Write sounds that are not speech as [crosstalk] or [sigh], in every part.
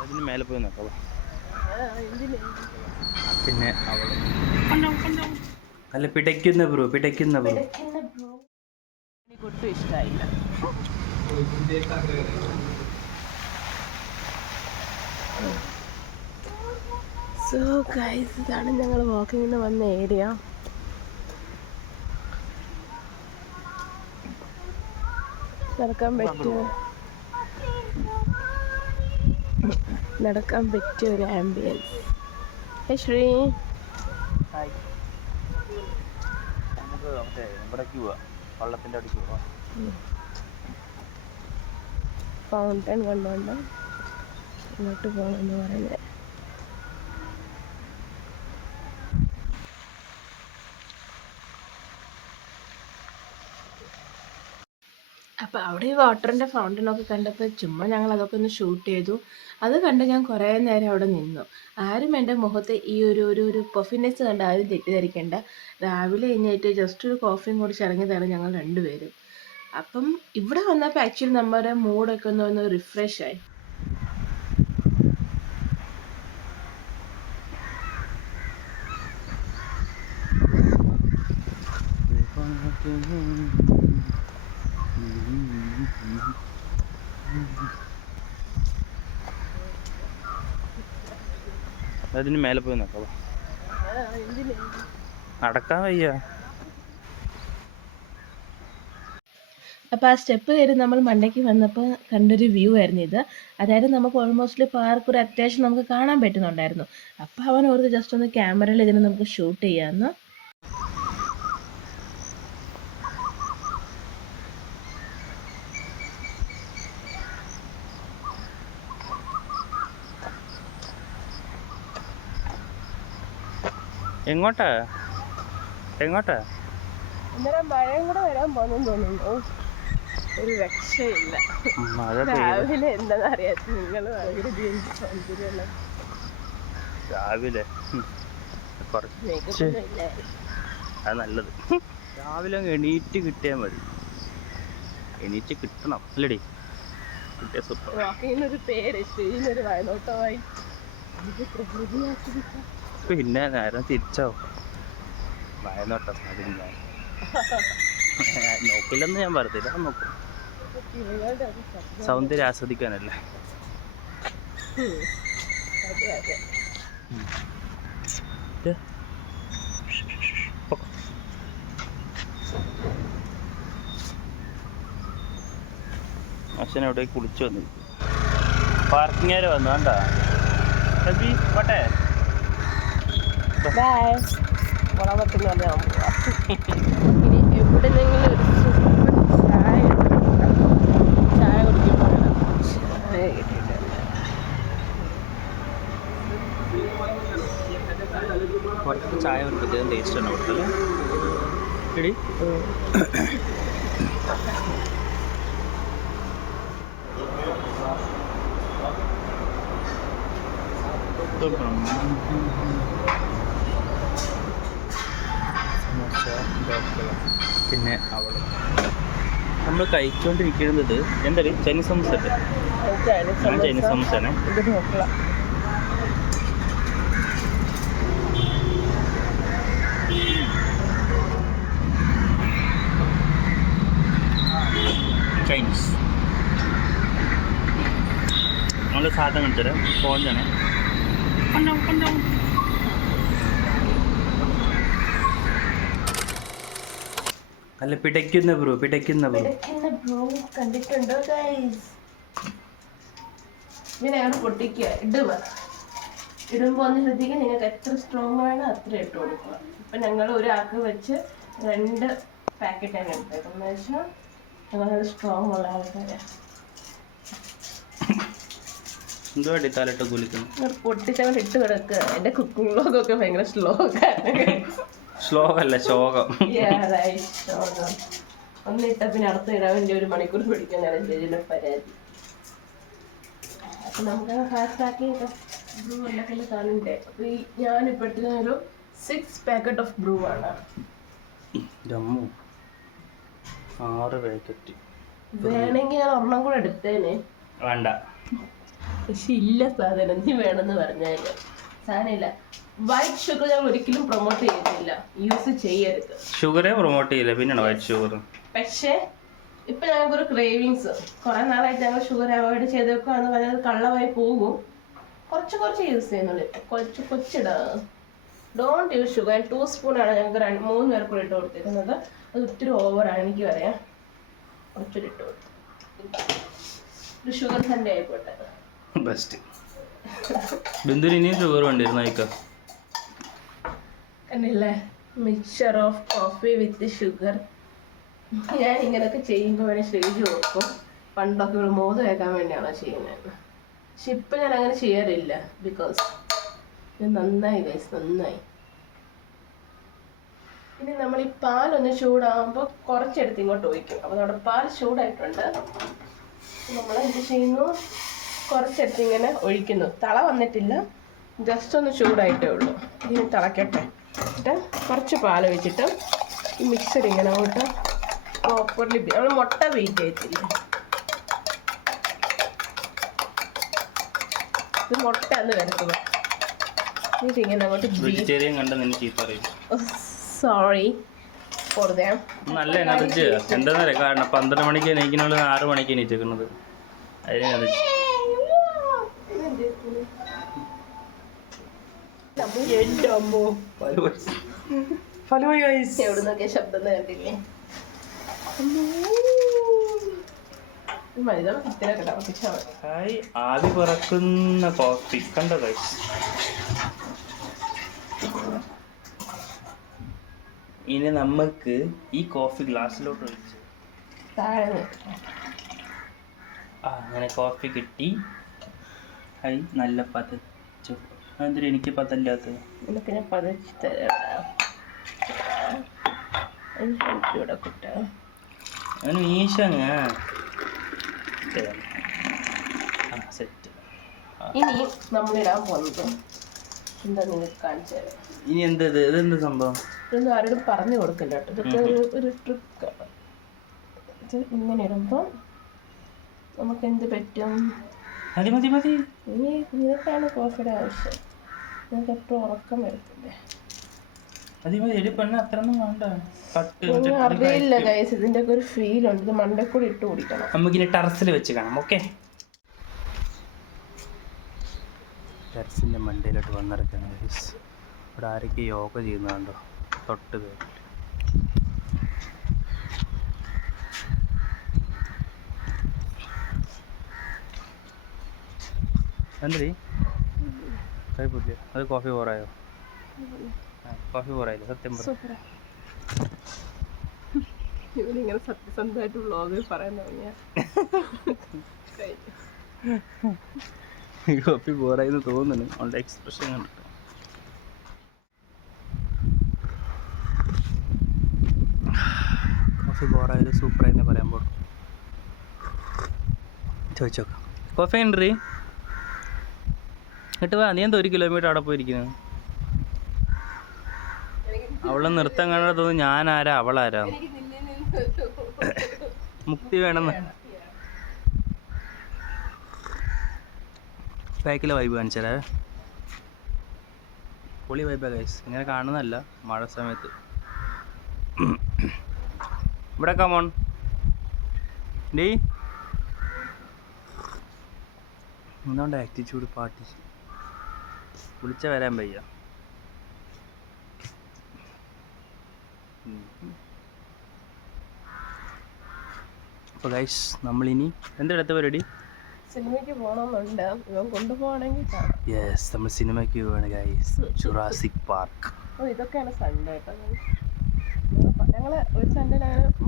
അതിന് മേലെ പോയി നോക്കാം. പിന്നെ അവൾ. അല്ല പിടയ്ക്കുന്ന ബ്രോ പിടയ്ക്കുന്ന ബ്രോ. ഒട്ടും ഇഷ്ടമായില്ല സോ ഗൈസ് ഇതാണ് ഞങ്ങൾ വാക്കിങ്ങിന് വന്ന ഏരിയ നടക്കാൻ പറ്റിയ നടക്കാൻ പറ്റിയ ഒരു ആംബിയൻസ് ഹേ ശ്രീ. നമുക്ക് മറ്റേ ഇവിടേക്ക് പോവാം വള്ളത്തിന്റെ അടിക്ക് പോവാം ഫൗണ്ടൻ കണ്ടുകൊണ്ട് ഇങ്ങോട്ട് പോകണമെന്ന് പറയുന്നത്. അപ്പോൾ അവിടെ ഈ വാട്ടറിന്റെ ഫൗണ്ടനൊക്കെ കണ്ടപ്പോൾ ചുമ്മാ ഞങ്ങൾ അതൊക്കെ ഒന്ന് ഷൂട്ട് ചെയ്തു. അത് കണ്ട് ഞാൻ കുറേ നേരം അവിടെ നിന്നു. ആരും എന്റെ മുഖത്തെ ഈ ഒരു ഒരു ഒരു പെർഫിനെസ് കണ്ട് ആരും തെറ്റിദ്ധരിക്കേണ്ട. രാവിലെ കഴിഞ്ഞിട്ട് ജസ്റ്റ് ഒരു കോഫിയും കുടിച്ച് ഇറങ്ങിയതാണ് ഞങ്ങൾ രണ്ടുപേരും. അപ്പം ഇവിടെ വന്നപ്പോൾ ആക്ച്വലി നമ്മുടെ മൂഡൊക്കെ ഒന്ന് ഒന്ന് റിഫ്രഷ് ആയി. അതിന് മേലെ പോയി നോക്കാം. നടക്കാൻ വയ്യ. അപ്പോൾ ആ സ്റ്റെപ്പ് കയറി നമ്മൾ മണ്ടയ്ക്ക് വന്നപ്പോൾ കണ്ടൊരു വ്യൂ ആയിരുന്നു ഇത്. അതായത് നമുക്ക് ഓൾമോസ്റ്റ് പാർക്ക് ഒരു അത്യാവശ്യം നമുക്ക് കാണാൻ പറ്റുന്നുണ്ടായിരുന്നു. അപ്പോൾ അവൻ ഓർത്ത് ജസ്റ്റ് ഒന്ന് ക്യാമറയിൽ ഇതിനെ നമുക്ക് ഷൂട്ട് ചെയ്യാമെന്ന് എങ്ങോട്ടാ? എങ്ങോട്ടാ? അന്നേരം മഴയും കൂടെ വരാൻ പോകുന്നു തോന്നുന്നു ഒരു രക്ഷയില്ല. രാവിലെ എന്താണെന്ന് അറിയാത്ത നിങ്ങൾ ഭയങ്കര രാവിലെ. കുറച്ച് അത് നല്ലത്. രാവിലെ എണീറ്റ് കിട്ടിയാൽ മതി. എണീറ്റ് കിട്ടണം. അല്ലടി കിട്ടിയ സൂപ്പർ ഒരു പേര് ശ്രീനൊരു വയനോട്ടമായി. പ്രകൃതി ആസ്വദിക്കാം. പിന്നെ നേരം തിരിച്ചാവും. ഭയന്നോട്ടം അതിന് ഞാൻ. [laughs] നോക്കില്ലെന്ന് ഞാൻ പറഞ്ഞില്ല നോക്കും. സൗന്ദര്യം ആസ്വദിക്കാനല്ലേ. അച്ഛൻ അവിടെ കുളിച്ചു വന്നു പാർക്കിംഗ് വരെ വന്നു കണ്ടാ? ഹബി പോട്ടെ ബൈ മുളകത്തിന് പറഞ്ഞാൽ ഇനി എവിടെന്നെങ്കിലും ഒരു സൂപ്പർ ചായ ചായ കുടിക്കുമ്പോഴാണ് ചായ കിട്ടിയിട്ടില്ല പുറത്ത് ചായ ഒരു പ്രത്യേകം ടേസ്റ്റ് ആണ് അവിടുത്തെ എടി പിന്നെ അവളും നമ്മൾ കഴിച്ചുകൊണ്ടിരിക്കുന്നത് എന്താ ചൈനീസ് സമൂസ അല്ലേ? ഞാൻ ചൈനീസ് സമൂസ ആണ് ചൈനീസ്. നമ്മൾ സാധനം കാണിച്ചു കൊണ്ടോ സ്പോഞ്ചാണ് അല്ല പിടയ്ക്കുന്ന ബ്രോ പിടയ്ക്കുന്ന ബ്രോ പിടയ്ക്കുന്ന ബ്രോ കണ്ടിട്ടുണ്ടോ ഗൈസ് ഇങ്ങനെയാണ് പൊട്ടിക്കുക. ഇടുവ ഇടുമ്പോൾ ഒന്ന് ശ്രദ്ധിക്കുക നിങ്ങൾക്ക് എത്ര സ്ട്രോങ് വേണം അത്ര ഇട്ട് കൊടുക്കുക. ഇപ്പം ഞങ്ങൾ ഒരാൾക്ക് വെച്ച് രണ്ട് പാക്കറ്റ് പാക്കറ്റാണ് എടുത്തേക്കുന്നത് വെച്ചാൽ ഞങ്ങൾ സ്ട്രോങ് ഉള്ള ആൾക്കാരാണ് എന്തോ അടിത്താലിട്ട് കുലിക്കുന്നു ഇട്ട് കിടക്കുക. എന്റെ കുക്കിംഗ് വ്ലോഗൊക്കെ ഭയങ്കര സ്ലോ ആണ്. ശ്ലോകമല്ല ശോകം. ഒന്നിട്ട പിന്നെ അടുത്ത ഇടാൻ വേണ്ടി ഒരു മണിക്കൂർ പിടിക്കുന്നതാണ് പരാതി. അപ്പൊ നമുക്ക് ബ്രൂ ഉണ്ടാക്കുന്ന ഈ സിക്സ് പാക്കറ്റ് ഓഫ് ബ്രൂ ആണ്. ജമ്മു ആറ് പാക്കറ്റ് വേണമെങ്കിൽ ഞാൻ ഒരെണ്ണം കൂടെ എടുത്തേനെ. വേണ്ട. പക്ഷെ ഇല്ല സാധനം നീ വേണമെന്ന് പറഞ്ഞാൽ. സാധനമില്ല വൈറ്റ് ഷുഗർ ഞങ്ങൾ ഒരിക്കലും പ്രൊമോട്ട് ചെയ്തിട്ടില്ല. യൂസ് ചെയ്യരുത്. ഷുഗറേ പ്രൊമോട്ട് ചെയ്യില്ല. പിന്നെയാണ് വൈറ്റ് ഷുഗർ പക്ഷേ ഇപ്പൊ ഞങ്ങൾക്ക് ഒരു ക്രേവിങ്സ് കുറെ നാളായിട്ട് ഞങ്ങൾ ഷുഗർ അവോയ്ഡ് ചെയ്ത് വെക്കുക എന്ന് പറഞ്ഞാൽ കള്ളമായി പോകും. കുറച്ച് കുറച്ച് യൂസ് ചെയ്യുന്നുള്ളൂ കുറച്ച് കൊച്ചിട. Don't use sugar two spoon ആണ് ഞങ്ങൾക്ക് രണ്ട് മൂന്ന് പേർക്ക് ഇട്ട് കൊടുത്തിരുന്നത്. അത് ഒത്തിരി ഓവറാണ് എനിക്ക് പറയാം. കുറച്ചൊരു ഇട്ട് കൊടുത്തു. ഒരു ഷുഗർ സൺഡേ ആയിക്കോട്ടെ. ബെസ്റ്റ് ബിന്ദുവിന് ഇനിയും ഷുഗർ വേണ്ടിയിരുന്നു അയക്ക കണ്ടില്ലേ? Mixer of coffee with sugar ഞാൻ ഇങ്ങനെയൊക്കെ ചെയ്യുമ്പോൾ വേണേൽ ശ്രീജു നോക്കും പണ്ടൊക്കെ ഇവിടെ മോദം കേൾക്കാൻ വേണ്ടിയാണോ ചെയ്യുന്നത് പക്ഷെ ഇപ്പം ഞാൻ അങ്ങനെ ചെയ്യാറില്ല. ബിക്കോസ് ഇത് നന്നായി ഗൈസ് നന്നായി. ഇനി നമ്മൾ ഈ പാലൊന്ന് ചൂടാകുമ്പോൾ കുറച്ചെടുത്ത് ഇങ്ങോട്ട് ഒഴിക്കും. അപ്പോൾ നമ്മുടെ പാൽ ചൂടായിട്ടുണ്ട്. നമ്മൾ എന്ത് ചെയ്യുന്നു? കുറച്ചെടുത്ത് ഇങ്ങനെ ഒഴിക്കുന്നു. തള വന്നിട്ടില്ല. ജസ്റ്റ് ഒന്ന് ചൂടായിട്ടേ ഉള്ളൂ. ഇനി തിളക്കട്ടെ എന്നിട്ട് കുറച്ച് പാൽ വെച്ചിട്ട് ഈ മിക്സർ ഇങ്ങനെ അങ്ങോട്ട് പ്രോപ്പർലി നമ്മൾ മുട്ട വെയിറ്റ് ചെയ്തില്ലേ ഇത് മുട്ട എന്ന് വരുത്തുക എന്നിട്ട് ഇങ്ങനെ അങ്ങോട്ട് വെജിറ്റേറിയൻ കണ്ടെന്ന് എനിക്ക് പറയും. സോറി ഫോർ ദാം നല്ല എനർജി എന്താണ് കാരണം പന്ത്രണ്ട് മണിക്ക് എണീക്കുന്നുള്ള ആറ് മണിക്ക് എണീറ്റിരിക്കുന്നത് അതിന് എനർജി അമ്മോ. ഗൈസ്. ശബ്ദം ഹായ് ആവി പറക്കുന്ന കോഫി കണ്ടോ ഗൈസ് ഇനി നമുക്ക് ഈ കോഫി ഗ്ലാസ്സിലോട്ട് ഒഴിച്ച്. ആ അങ്ങനെ കോഫി കിട്ടി. ഹൈ നല്ല പതച്ചു അതെന്തിനാ എനിക്ക് പതല്ലാത്തത് നിനക്ക് ഞാൻ പതിച്ച് തരാം ഇവിടെ കുട്ട സെറ്റ് ഇനി പോകുന്നത് എന്താ നിങ്ങൾക്ക് കാണിച്ചു തരാം. ഇനി എന്താ ഇത് ഇതെന്ത് സംഭവം? ഇതൊന്നും ആരോടും പറഞ്ഞു കൊടുക്കില്ല കേട്ടോ. ഇതൊക്കെ ഒരു ഒരു ട്രിക്കാണ് ഇത് ഇങ്ങനെ ഇടുമ്പോൾ നമുക്ക് എന്ത് പറ്റും? മതി മതി മതി. ഇനി നിനക്കാണ് കോഫിയുടെ ആവശ്യം. നിനക്ക് എപ്പോഴും ഉറക്കം വരത്തില്ലേ? അറിയില്ല ഗൈസ് ഇതിന്റെ ഒക്കെ ഒരു ഫീൽ ഉണ്ട്. ഇത് മണ്ടക്കൂടി ഇട്ട് കുടിക്കണം. നമുക്കിനി ടെറസിൽ വെച്ച് കാണാം. ഓക്കെ? ടെറസിന്റെ മണ്ടയിലോട്ട് വന്നിറക്കാണ് ഗൈസ് ഇവിടെ ആരൊക്കെ യോഗ ചെയ്യുന്നുണ്ടോ തൊട്ട് പേരിൽ എന്തേ കുഴപ്പമില്ല അത് കോഫി പോറായോ കോഫി പോറായില്ലേ സത്യം പറ. ഇവനിങ്ങനെ സത്യസന്ധമായിട്ട് വ്ളോഗിൽ പറയാൻ തുടങ്ങിയ. കോഫി പോറായെന്ന് തോന്നുന്നു. അവളുടെ എക്സ്പ്രഷൻ കണ്ടിട്ട് കോഫി ബോറായത് സൂപ്പറായെന്ന് പറയാൻ പോകും ചോദിച്ചോക്കാം കോഫി ഉണ്ട് എന്നിട്ട് വാ നീ എന്താ ഒരു കിലോമീറ്റർ അവിടെ പോയിരിക്കുന്നത് അവളെ നൃത്തം കാണാതെ തോന്നുന്നു ഞാനാരാ അവളാരാ? മുക്തി വേണമെന്ന്. ബാക്കിലെ വൈബ് കാണിച്ചാലേ പൊളി വൈബാ ഗൈസ് ഇങ്ങനെ കാണുന്നതല്ല മഴ സമയത്ത്. ഇവിടെ കമോൺ ഡീ എന്തുകൊണ്ട് ആറ്റിറ്റ്യൂഡ് പാട്ടി? വിളിച്ച വരാൻ വയ്യ. അപ്പോൾ ഗൈസ് നമ്മളിനി എന്തെടുത്ത പരിപാടി? സിനിമയ്ക്ക് പോകണമെന്നുണ്ട് ഇവൻ കൊണ്ടുപോകണമെങ്കിൽ യെസ് നമ്മൾ സിനിമയ്ക്ക് പോവാണ് ഗൈസ് ജുറാസിക് പാർക്ക് ഓ ഇതൊക്കെയാണ് സൺഡേ കേട്ടോ ഞങ്ങൾ ഒരു സൺഡേ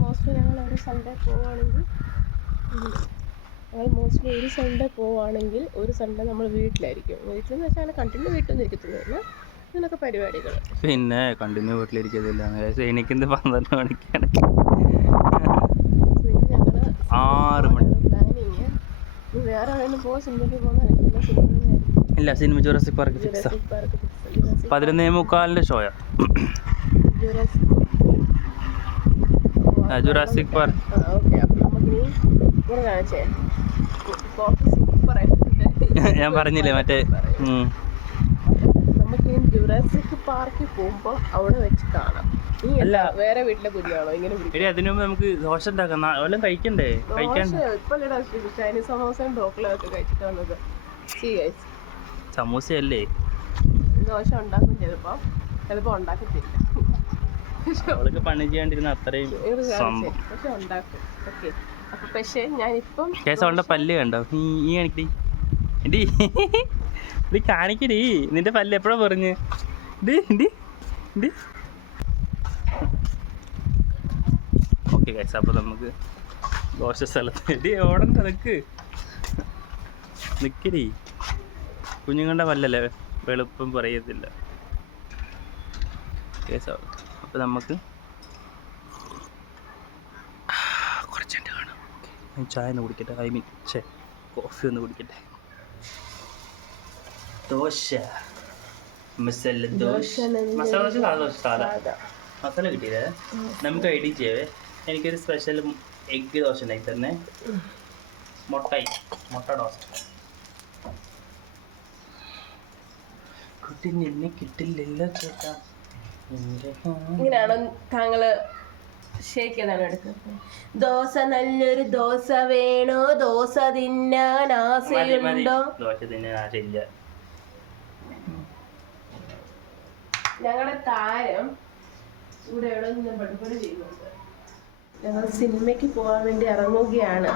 മോസ്റ്റ്ലി ഞങ്ങൾ ഒരു സൺഡേ പോവുകയാണെങ്കിൽ ഞങ്ങൾ മോസ്റ്റ്ലി ഒരു സൺഡേ പോവാണെങ്കിൽ ഒരു സൺഡേ നമ്മൾ വീട്ടിലായിരിക്കും. വീട്ടിലെന്ന് വെച്ചാൽ അങ്ങനെ കണ്ടിന്യൂ വീട്ടിലൊന്നും ഇരിക്കത്തില്ല. ഇങ്ങനെയൊക്കെ പരിപാടികൾ പിന്നെ കണ്ടിന്യൂ വീട്ടിലിരിക്കത്തില്ല. എനിക്കെന്ത് പന്ത്രണ്ട് മണിക്കാണ്. ആറ് മണി പ്ലാനിങ് വേറെ എവിടെയെങ്കിലും പോകാൻ സിനിമയ്ക്ക് പോകുന്ന ഇല്ല സിനിമ ജുറാസിക് പാർക്ക് ഫിക്സാ പതിനൊന്നേ മുക്കാലിന്റെ ഷോയാ ജുറാസിക് പാർക്ക് ഇങ്ങനെ കാണിച്ചേ ഞാൻ പറഞ്ഞില്ലേ മറ്റേ. നമുക്ക് ഈ ജുറാസിക് പാർക്കിൽ പോകുമ്പോൾ അവിടെ വെച്ച് കാണാം. നീ അല്ല. എന്താ വേറെ വീട്ടിലെ പുലിയാണോ? ഇങ്ങനെ പിടിക്കുന്നത്? എടി അതിനു മുമ്പ് നമുക്ക് ദോശ ഉണ്ടാക്കാം. വല്ലതും കഴിക്കണ്ടേ? കഴിക്കാൻ. ദോശ ഇപ്പൊ ഇല്ലടാ ചൈനീസ് സമോസയും ഡോക്കളയും ഒക്കെ കഴിച്ചിട്ട് വന്നത് See guys, സമൂസയല്ലേ? ദോശ ഉണ്ടാക്കും ചിലപ്പോ. ചിലപ്പോ ഉണ്ടാക്കത്തില്ല. അവൾക്ക് പണി ചെയ്യാണ്ടിരുന്ന അത്രയും പക്ഷെ ഉണ്ടാക്കും. ഓക്കെ അപ്പൊ പക്ഷേ ഞാനിപ്പം കേസവളുടെ പല്ല് കണ്ടോ? നീ ഈ കാണിക്കടി എടി. ഇത് കാണിക്കടി നിന്റെ പല്ല് എപ്പോഴാ പറഞ്ഞ്? ഓക്കെ കേസ് അപ്പോൾ നമുക്ക് ദോശ സ്ഥലത്ത് എടി ഓടണ്ട നിക്ക്. നിക്കടി കുഞ്ഞുങ്ങളുടെ പല്ലല്ലേ? വെളുപ്പം പറയത്തില്ല. കേസ് അപ്പോൾ നമുക്ക് കുറച്ചുണ്ട് കാണാം ഞാൻ ചായ ഒന്ന് കുടിക്കട്ടെ. ഐ മീൻ ഛേ കോഫി ഒന്ന് കുടിക്കട്ടെ. ദോശ. മസാല ദോശ. മസാല ദോശ സാധാ ദോശ സാധാ. മസാല കിട്ടിയത് നമുക്ക് ഐ ഡി ചെയ്യവേ. എനിക്കൊരു സ്പെഷ്യൽ എഗ്ഗ് ദോശ ഉണ്ടാക്കി തന്നെ മുട്ടയും. മുട്ട ദോശ. കുട്ടി നിന്നെ കിട്ടില്ലല്ലോ ചേട്ടാ. ഇങ്ങനെയാണ് താങ്കൾ ഷേക്ക് ഏതാണ് എടുക്കുന്നത് ദോശ നല്ലൊരു ദോശ വേണോ? ദോശ തിന്നാൻ. ആശയുണ്ടോ? ദോശ തിന്നാൻ ആശയില്ല. ഞങ്ങളുടെ താരം ഇവിടെ എവിടെ നിന്ന് പഠിപ്പണി ചെയ്യുന്നുണ്ട്. ഞങ്ങൾ സിനിമയ്ക്ക് പോകാൻ വേണ്ടി ഇറങ്ങുകയാണ്.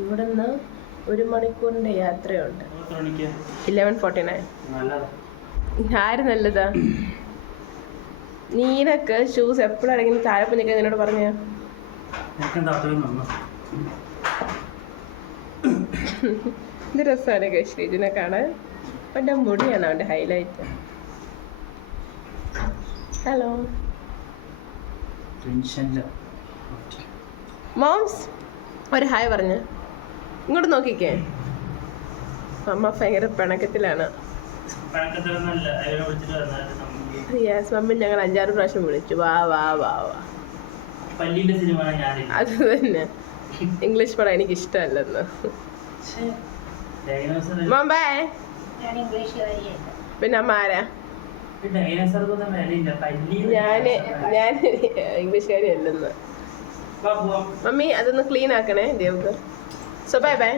ഇവിടെ നിന്ന് ഒരു മണിക്കൂറിന്റെ യാത്രയുണ്ട്. Eleven forty nine. ആര് നല്ലതാ? നീനക്ക് ഷൂസ് എപ്പോഴാണെങ്കിലും താഴെ നിൽക്കാൻ എന്നോട് പറഞ്ഞ. ഇത് രസമാണ് ശ്രീജിനെ കാണാൻ. അവന്റെ മുടിയാണ് അവന്റെ ഹൈലൈറ്റ് ഹലോ മോംസ് ഒരു ഹായ് പറഞ്ഞു. ഇങ്ങോട്ട് നോക്കിക്കേ. അമ്മ ഭയങ്കര പിണക്കത്തിലാണ്. പഴക്കത്തിലൊന്നല്ല യെസ് മമ്മി ഞങ്ങൾ അഞ്ചാറ് പ്രാവശ്യം വിളിച്ചു. വാ വാ വാ വാ. പല്ലിന്റെ സിനിമ ഞാനില്ല അത് തന്നെ. ഇംഗ്ലീഷ് പടം എനിക്ക് ഇഷ്ടമല്ലെന്ന് മമ്പേ. പിന്നെ അമ്മ ആരാ? ഞാൻ ഞാൻ ഇംഗ്ലീഷുകാരി അല്ലെന്ന് മമ്മി അതൊന്ന് ക്ലീൻ ആക്കണേ ദേവ്ഗർ സോ ബൈ ബൈ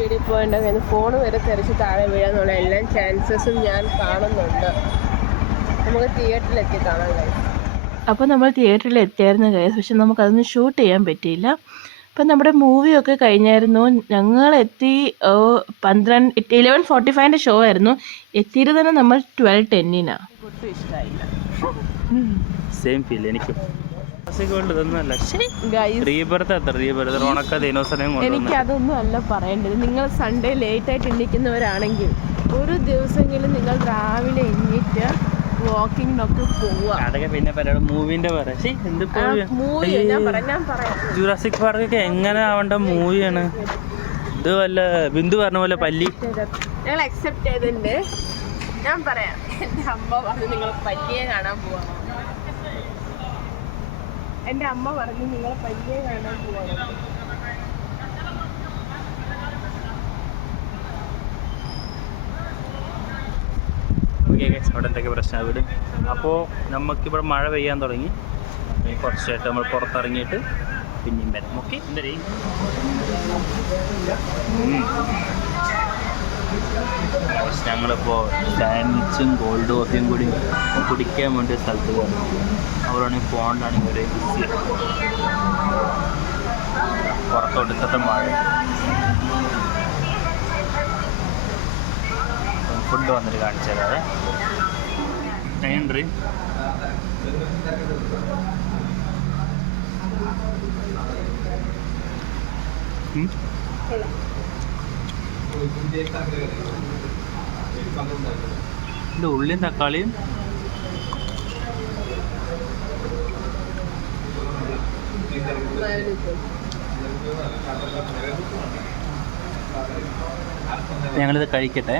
വീട്ടിൽ പോയിട്ടുണ്ടെങ്കിൽ ഫോൺ വരെ തെറിച്ച് താഴെ വീഴാന്നുള്ള എല്ലാ ചാൻസസും ഞാൻ കാണുന്നുണ്ട്. നമുക്ക് തിയേറ്ററിൽ എത്തി കാണാൻ കഴിയും അപ്പോൾ നമ്മൾ തിയേറ്ററിൽ എത്തിയായിരുന്നു കഴിയും പക്ഷെ നമുക്കതൊന്നും ഷൂട്ട് ചെയ്യാൻ പറ്റിയില്ല. അപ്പം നമ്മുടെ മൂവിയൊക്കെ കഴിഞ്ഞായിരുന്നു. ഞങ്ങൾ എത്തി പന്ത്രണ്ട് ഇലവൻ ഫോർട്ടി ഫൈവിന്റെ ഷോ ആയിരുന്നു. എത്തിയത് തന്നെ നമ്മൾ ട്വൽവ് ടെന്നിനാണ് ഇഷ്ടമായില്ല സെയിം ഫീൽ എനിക്കും. വേൾഡ് ഇതൊന്നുമല്ല റീബർത്ത് എത്ര? റീബർത്ത് ഉണക്ക ദിനോസറേയും എനിക്ക് കൊണ്ടുവന്നു. അതൊന്നും അല്ല പറയേണ്ടത്. നിങ്ങൾ സൺഡേ ലേറ്റ് ആയിട്ട് എണ്ണിക്കുന്നവരാണെങ്കിൽ ഒരു ദിവസമെങ്കിലും നിങ്ങൾ രാവിലെ എണ്ണിട്ട് വാക്കിങ്ങിനൊക്കെ പോവുക. അതൊക്കെ പിന്നെ പറയാം മൂവിന്റെ പറ. പാർക്ക് ഒക്കെ ജുറാസിക് എങ്ങനെ ആവേണ്ട മൂവിയാണ്? ഇത് വല്ല ബിന്ദു പറഞ്ഞ പോലെ പല്ലി. ഞങ്ങൾ അക്സെപ്റ്റ് ചെയ്തിട്ടുണ്ട്. ഞാൻ പറയാം. എന്റെ അമ്മ പറഞ്ഞു നിങ്ങൾ പല്ലിയെ കാണാൻ പോവാ. എന്റെ അമ്മ പറഞ്ഞു നിങ്ങൾ പയ്യെ കാണാൻ ഓക്കെ അവിടെ എന്തൊക്കെ പ്രശ്നം? വീട്. അപ്പോൾ നമുക്കിവിടെ മഴ പെയ്യാൻ തുടങ്ങി. കുറച്ചായിട്ട് നമ്മൾ പുറത്തിറങ്ങിയിട്ട് പിന്നെയും വരാം. ഓക്കെ എന്തേ ഞങ്ങളിപ്പോൾ സാൻഡ്വിച്ചും ഗോൾഡ് കോഫിയും കൂടി കുടിക്കാൻ വേണ്ടി സ്ഥലത്ത് പോകുന്നു അവരാണെങ്കിൽ പോകണ്ടാണെങ്കിൽ ഒരു ബിസി പുറത്തൊടുക്കത്തെ മഴ. ഫുഡ് വന്നിട്ട് കാണിച്ചു തരാതെ എങ്ങനെയുണ്ട് ഉം? ഇത് ഉള്ളിയും തക്കാളിയും ഞങ്ങളിത് കഴിക്കട്ടെ.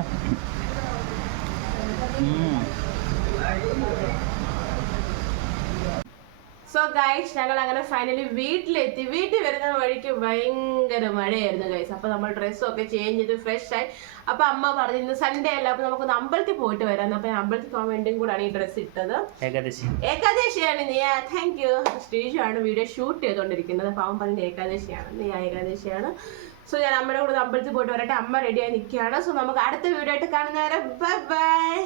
സോ ഗൈസ് ഞങ്ങൾ അങ്ങനെ ഫൈനലി വീട്ടിലെത്തി. വീട്ടിൽ വരുന്ന വഴിക്ക് ഭയങ്കര മഴയായിരുന്നു ഗൈസ് അപ്പൊ നമ്മൾ ഡ്രസ്സും ഒക്കെ ചേഞ്ച് ചെയ്ത് ഫ്രഷ് ആയി. അപ്പൊ അമ്മ പറഞ്ഞു ഇന്ന് സൺഡേ അല്ല അപ്പൊ നമുക്കൊന്ന് അമ്പലത്തിൽ പോയിട്ട് വരാം അപ്പൊ അമ്പലത്തിൽ പോകാൻ വേണ്ടിയും കൂടാണ് ഈ ഡ്രസ്സ് ഇട്ടത്. ഏകാദശി. ഏകാദശിയാണ് നീ താങ്ക് യു സ്റ്റേജാണ് വീഡിയോ ഷൂട്ട് ചെയ്തുകൊണ്ടിരിക്കുന്നത് അപ്പൊ അവൻ പറഞ്ഞത് ഏകാദശിയാണ്. നീ ഏകാദശിയാണ്. സോ ഞാൻ അമ്മയുടെ കൂടെ അമ്പലത്തിൽ പോയിട്ട് വരട്ടെ. അമ്മ റെഡിയായി നിൽക്കുകയാണ്. സോ നമുക്ക് അടുത്ത വീഡിയോ ആയിട്ട് കാണുന്നവരെ ബൈ ബൈ